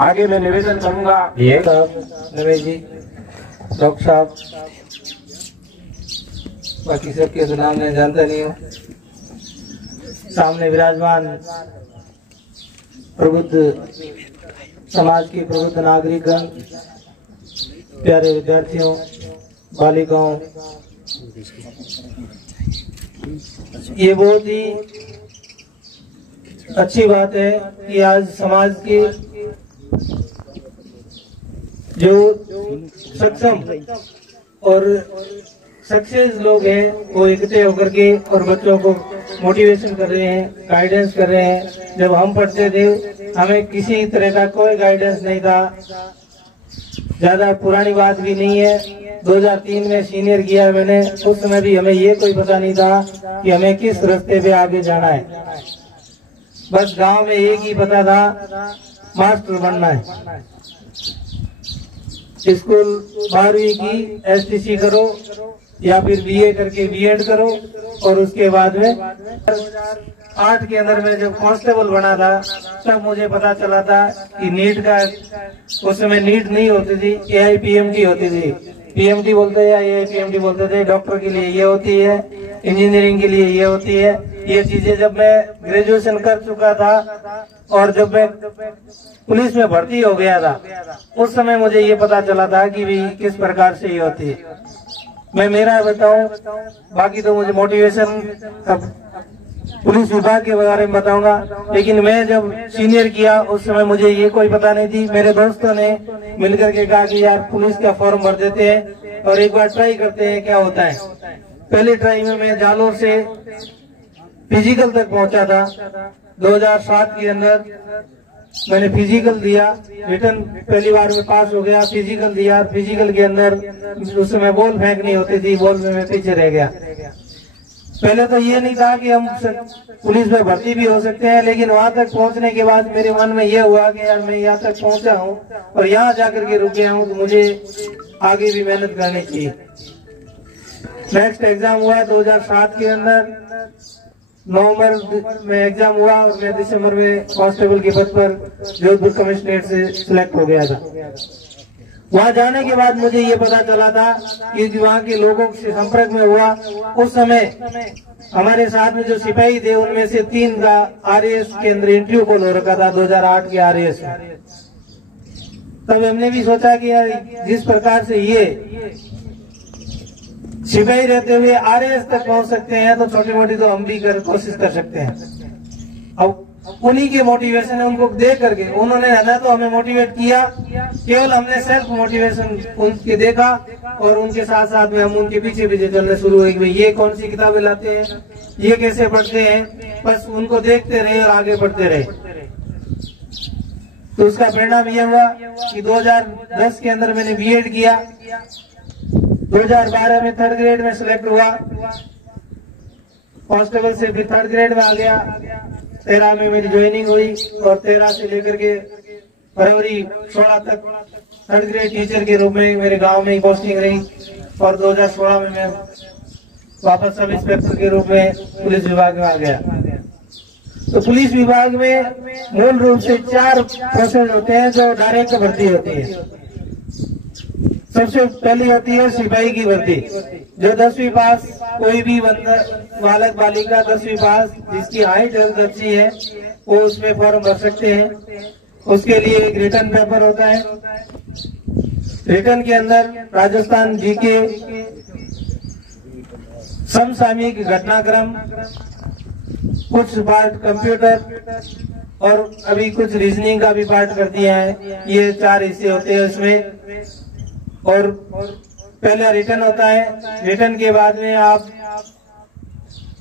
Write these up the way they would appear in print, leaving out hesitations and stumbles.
आगे मैं निवेदन करूंगा। ये रमेश जी, डॉक्टर साहब, बाकी सबके तो नाम मैं जानता नहीं हूँ। सामने विराजमान प्रबुद्ध समाज के प्रबुद्ध नागरिकगण, प्यारे विद्यार्थियों, बालिकाओं, ये बहुत ही अच्छी बात है कि आज समाज के जो सक्षम और सक्सेस लोग हैं वो इकट्ठे होकर के और बच्चों को मोटिवेशन कर रहे हैं, गाइडेंस कर रहे हैं। जब हम पढ़ते थे हमें किसी तरह का कोई गाइडेंस नहीं था। ज्यादा पुरानी बात भी नहीं है, 2003 में सीनियर किया मैंने, उस समय भी हमें ये कोई पता नहीं था कि हमें किस रास्ते पे आगे जाना है। बस गांव में एक ही पता था, मास्टर बनना है। स्कूल 12वीं की एसटीसी करो या फिर बीए करके बीएड करो और उसके बाद में 2008 के अंदर में जब कांस्टेबल बना था तब मुझे पता चला था कि नीट का, उस समय नीट नहीं होती थी, AIPMT होती थी। PMT बोलते हैं या AIPMT बोलते थे। डॉक्टर के लिए ये होती है, इंजीनियरिंग के लिए ये होती है। ये चीजें जब मैं ग्रेजुएशन कर चुका था और जब मैं पुलिस में भर्ती हो गया था उस समय मुझे ये पता चला था कि भाई किस प्रकार से ये होती है। मैं मेरा बताऊं, बाकी तो मुझे मोटिवेशन अब पुलिस विभाग के बारे में बताऊंगा, लेकिन मैं जब सीनियर किया उस समय मुझे ये कोई पता नहीं थी। मेरे दोस्तों ने मिलकर के कहा कि यार पुलिस का फॉर्म भर देते हैं और एक बार ट्राई करते हैं क्या होता है। पहली ट्राई में मैं जालोर से फिजिकल तक पहुंचा था। 2007 के अंदर मैंने फिजिकल दिया, रिटर्न पहली बार में पास हो गया। फिजिकल दिया, फिजिकल के अंदर उस समय बॉल फेंकनी होती थी, बॉल में मैं पीछे रह गया। पहले तो ये नहीं था कि हम पुलिस में भर्ती भी हो सकते हैं, लेकिन वहां तक पहुंचने के बाद मेरे मन में यह हुआ कि यार मैं यहाँ तक पहुंचा हूँ और यहाँ जाकर के रुक गया हूँ तो मुझे आगे भी मेहनत करनी चाहिए। नेक्स्ट एग्जाम हुआ 2007 के अंदर, नवंबर में एग्जाम हुआ और मैं दिसंबर में कांस्टेबल के पद पर जोधपुर कमिश्नरेट से सिलेक्ट हो गया था। वहां जाने के बाद मुझे ये पता चला था कि वहां के लोगों से संपर्क में हुआ। उस समय हमारे साथ में जो सिपाही थे उनमें से 3 का RAS के अंदर इंटरव्यू कॉल हो रखा था 2008 के RAS में। तब हमने भी सोचा कि यार जिस प्रकार से ये सिपाही रहते हुए RAS तक पहुंच सकते हैं तो छोटी मोटी तो हम भी कोशिश कर सकते हैं। अब उन्हीं के मोटिवेशन है, उनको देख करके उन्होंने है ना तो हमें मोटिवेट किया। केवल हमने सेल्फ मोटिवेशन उनके देखा और उनके साथ साथ में हम उनके पीछे पीछे चलने शुरू हुए कि भाई ये कौन सी किताबें लाते हैं, ये कैसे पढ़ते हैं। बस उनको देखते रहे और आगे बढ़ते रहे। तो उसका परिणाम यह हुआ कि 2010 के अंदर मैंने बीएड किया। 2012 में 3rd ग्रेड में सिलेक्ट हुआ, कांस्टेबल से फिर 3rd ग्रेड में आ गया। 13 में मेरी ज्वाइनिंग हुई और 13 से लेकर के फरवरी 16 तक 3rd ग्रेड टीचर के रूप में मेरे गांव में ही पोस्टिंग रही और 2016 में मैं वापस सब इंस्पेक्टर के रूप में पुलिस विभाग में आ गया। तो पुलिस विभाग में मूल रूप से 4 प्रोसेस होते हैं जो डायरेक्ट भर्ती होती है। सबसे पहली होती है सिपाही की भर्ती, जो 10वीं पास कोई भी बालक बालिका 10वीं पास जिसकी हाइट अच्छी है वो उसमें फॉर्म भर सकते हैं। उसके लिए एक रिटर्न पेपर होता है। रिटर्न के अंदर राजस्थान जीके, समसामयिक घटनाक्रम, कुछ पार्ट कंप्यूटर और अभी कुछ रीजनिंग का भी पार्ट कर दिया है। ये 4 हिस्से होते हैं इसमें। और पहला रिटर्न होता है। रिटर्न के बाद में आप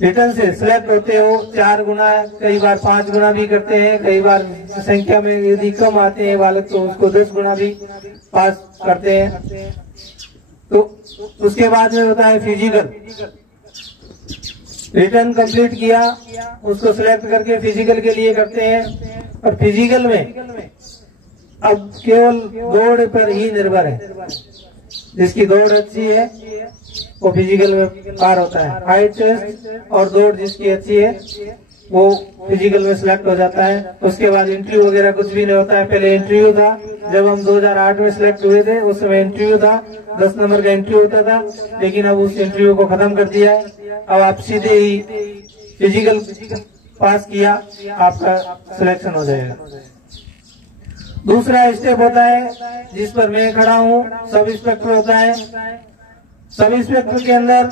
रिटर्न से सिलेक्ट होते हो। 4 गुना, कई बार 5 गुना भी करते हैं। कई बार संख्या में यदि कम आते हैं बालक तो उसको 10 गुना भी पास करते हैं। तो उसके बाद में होता है फिजिकल। रिटर्न कंप्लीट किया, उसको सिलेक्ट करके फिजिकल के लिए करते हैं। और फिजिकल में अब केवल दौड़ पर ही निर्भर है। जिसकी दौड़ अच्छी है वो फिजिकल में पार होता है। हाइट, चेस्ट और दौड़ जिसकी अच्छी है वो फिजिकल में सिलेक्ट हो जाता है। उसके बाद इंटरव्यू वगैरह कुछ भी नहीं होता है। पहले इंटरव्यू था, जब हम 2008 में सिलेक्ट हुए थे उस समय इंटरव्यू था, 10 नंबर का इंटरव्यू होता था, लेकिन अब उस इंटरव्यू को खत्म कर दिया है। अब आप सीधे ही फिजिकल पास किया, आपका सिलेक्शन हो जाएगा। दूसरा स्टेप होता है जिस पर मैं खड़ा हूँ, सब इंस्पेक्टर होता है। सब इंस्पेक्टर के अंदर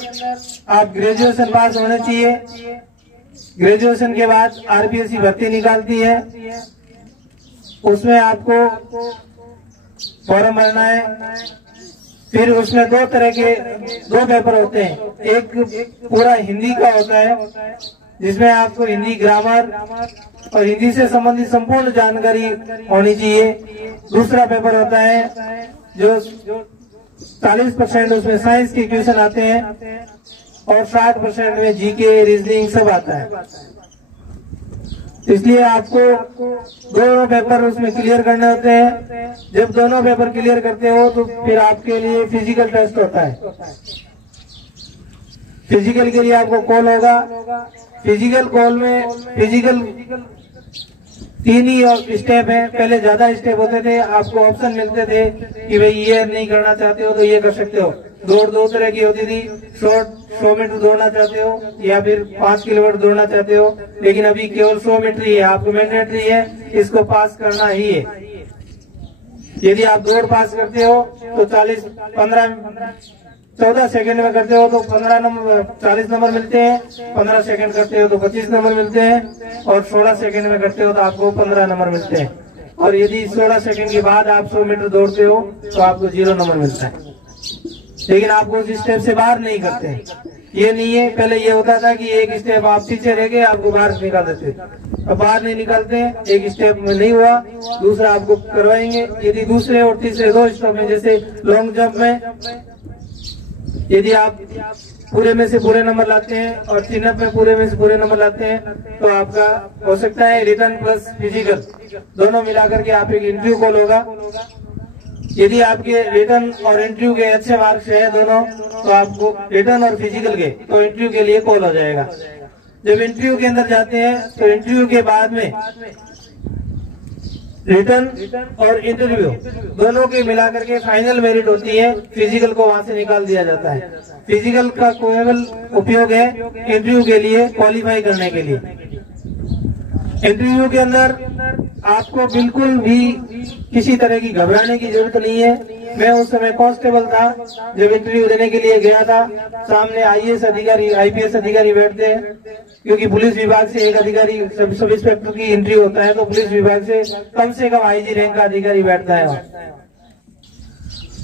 आप ग्रेजुएशन पास होने चाहिए। ग्रेजुएशन के बाद आरपीएससी भर्ती निकालती है, उसमें आपको फॉर्म भरना है। फिर उसमें दो पेपर होते हैं। एक पूरा हिंदी का होता है जिसमें आपको हिंदी ग्रामर और हिंदी से संबंधित संपूर्ण जानकारी होनी चाहिए। दूसरा पेपर होता है जो 40% उसमें साइंस के क्वेश्चन आते हैं और 60% में जीके, रीजनिंग सब आता है। इसलिए आपको दोनों पेपर उसमें क्लियर करने होते हैं। जब दोनों पेपर क्लियर करते हो तो फिर आपके लिए फिजिकल टेस्ट होता है। फिजिकल के लिए आपको कॉल होगा। फिजिकल कॉल में फिजिकल 3 ही स्टेप है। पहले ज्यादा स्टेप होते थे, आपको ऑप्शन मिलते थे कि भाई ये नहीं करना चाहते हो तो ये कर सकते हो। दौड़ 2 तरह की होती थी, शॉर्ट 100 मीटर दौड़ना चाहते हो या फिर 5 किलोमीटर दौड़ना चाहते हो, लेकिन अभी केवल 100 मीटर ही है, आपको मैंडेटरी है, इसको पास करना ही है। यदि आप दौड़ पास करते हो तो 14 सेकंड में करते हो तो 40 नंबर मिलते हैं, 15 सेकंड करते हो तो 25 नंबर मिलते हैं और 16 सेकंड में करते हो तो आपको 15 नंबर मिलते हैं। और यदि 16 सेकंड के बाद आप 100 मीटर दौड़ते हो तो आपको 0 नंबर मिलता है। लेकिन आपको उस स्टेप से बाहर नहीं करते हैं। ये नहीं है, पहले ये होता था कि एक स्टेप आप पीछे रह गए, आपको बाहर निकाल देते। अब बाहर नहीं निकालते, एक स्टेप में नहीं हुआ, दूसरा आपको करवाएंगे। यदि दूसरे और तीसरे 2 स्टेप में, जैसे लॉन्ग जंप में यदि आप पूरे में से पूरे नंबर लाते हैं और चिनअप में पूरे में से पूरे नंबर लाते हैं तो आपका हो सकता है रिटर्न प्लस फिजिकल दोनों मिलाकर के आप एक इंटरव्यू कॉल होगा। यदि आपके रिटर्न और इंटरव्यू के अच्छे मार्क्स है दोनों, तो आपको रिटर्न और फिजिकल के तो इंटरव्यू के लिए कॉल हो जाएगा। जब इंटरव्यू के अंदर जाते हैं तो इंटरव्यू के बाद में रिटर्न और इंटरव्यू दोनों के मिलाकर के फाइनल मेरिट होती है। फिजिकल को वहां से निकाल दिया जाता है। फिजिकल का केवल उपयोग है इंटरव्यू के लिए क्वालिफाई करने के लिए। इंटरव्यू के अंदर आपको बिल्कुल भी किसी तरह की घबराने की जरूरत नहीं है। मैं उस समय कांस्टेबल था, जब इंटरव्यू देने के लिए गया था, सामने आईएएस अधिकारी, आईपीएस अधिकारी बैठते हैं, क्योंकि पुलिस विभाग से एक अधिकारी सब इंस्पेक्टर की इंटरव्यू होता है तो पुलिस विभाग से कम आईजी रैंक का अधिकारी बैठता है।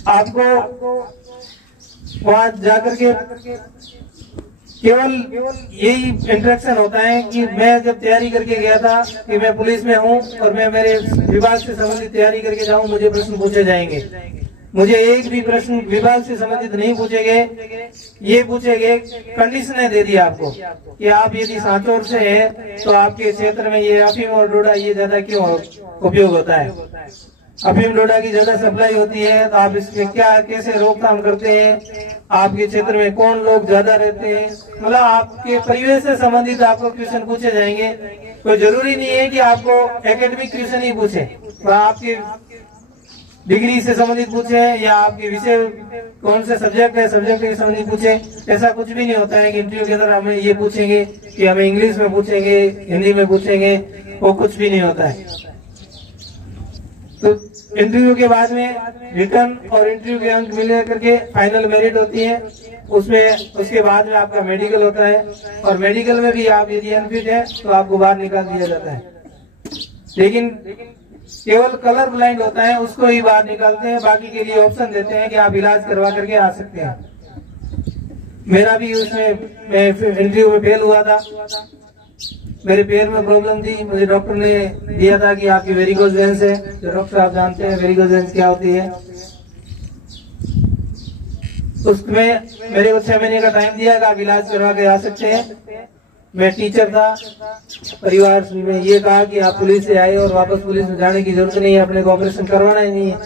आपको वहां जाकर के केवल यही इंटरेक्शन होता है कि मैं जब तैयारी करके गया था कि मैं पुलिस में हूँ और मैं मेरे विभाग से संबंधित तैयारी करके जाऊँ, मुझे प्रश्न पूछे जाएंगे। मुझे एक भी प्रश्न विभाग से संबंधित नहीं पूछे गए। ये पूछे गए, कंडीशनें दे दी आपको कि आप यदि सांचौर से हैं तो आपके क्षेत्र में ये अफीम और डोडा ये ज्यादा क्यों उपयोग होता है, अफीम डोडा की ज्यादा सप्लाई होती है तो आप इसके क्या कैसे रोकथाम करते हैं, आपके क्षेत्र में कौन लोग ज्यादा रहते हैं, मतलब आपके परिवेश से संबंधित आपको क्वेश्चन पूछे जाएंगे। कोई जरूरी नहीं है कि आपको एकेडमिक क्वेश्चन ही पूछे, तो आपके डिग्री से संबंधित पूछे या आपके विषय कौन से सब्जेक्ट है सब्जेक्ट के संबंधित पूछे। ऐसा कुछ भी नहीं होता है कि इंटरव्यू के अंदर हमें ये पूछेंगे कि हमें इंग्लिश में पूछेंगे, हिंदी में पूछेंगे, वो कुछ भी नहीं होता है। तो इंटरव्यू के बाद में रिटर्न और इंटरव्यू के अंक मिले करके फाइनल मेरिट होती है। उसमें उसके बाद में आपका मेडिकल होता है और मेडिकल में भी आप यदि अनफिट है तो आपको बाहर निकाल दिया जाता है। लेकिन केवल कलर ब्लाइंड होता है उसको ही बाहर निकालते हैं, बाकी के लिए ऑप्शन देते हैं कि आप इलाज करवा करके आ सकते हैं। मेरा भी उसमें मैं इंटरव्यू में फेल हुआ था, मेरे पैर में प्रॉब्लम थी, मुझे डॉक्टर ने दिया था कि आपकी वेरिकोज वेन्स है। जो डॉक्टर आप जानते हैं वेरिकोज वेन्स क्या होती है। उसमें मेरे को 6 महीने का टाइम दिया कि आप इलाज करवा के आ सकते हैं। मैं टीचर था, परिवार में ये कहा कि आप पुलिस से आए और वापस पुलिस में जाने की जरूरत नहीं है, अपने को ऑपरेशन करवाना ही नहीं है।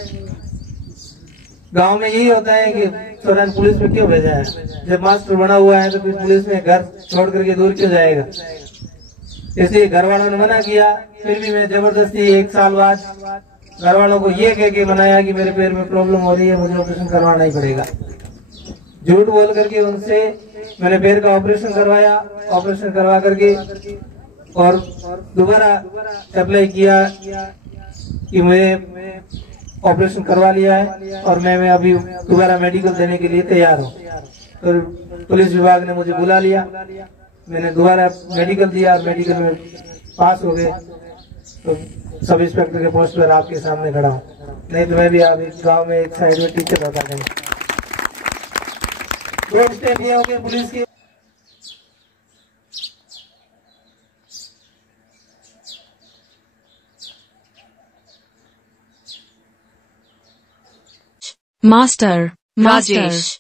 गांव में यही होता है कि तुरंत पुलिस में क्यों भेजा है, जब मास्टर बना हुआ है तो फिर पुलिस में घर छोड़ करके दूर क्यों जाएगा। इसलिए घर वालों ने मना किया, फिर भी मैं जबरदस्ती 1 साल बाद घर वालों को ये कह के मनाया कि मेरे पैर में प्रॉब्लम हो रही है, मुझे ऑपरेशन करवाना ही पड़ेगा। झूठ बोल करके उनसे मैंने पैर का ऑपरेशन करवाया। ऑपरेशन करवा करके और दोबारा अप्लाई किया कि मैं ऑपरेशन करवा लिया है और मैं अभी दोबारा मेडिकल देने के लिए तैयार हूँ। तो पुलिस विभाग ने मुझे बुला लिया, मैंने दोबारा मेडिकल दिया, मेडिकल में पास हो गए। तो सब इंस्पेक्टर के पोस्ट पर आपके सामने खड़ा हूँ, नहीं तो मैं भी अभी गांव में एक साइड में टीचर होता नहीं। 2 स्टेप ये हो गए पुलिस की। मास्टर राजेश।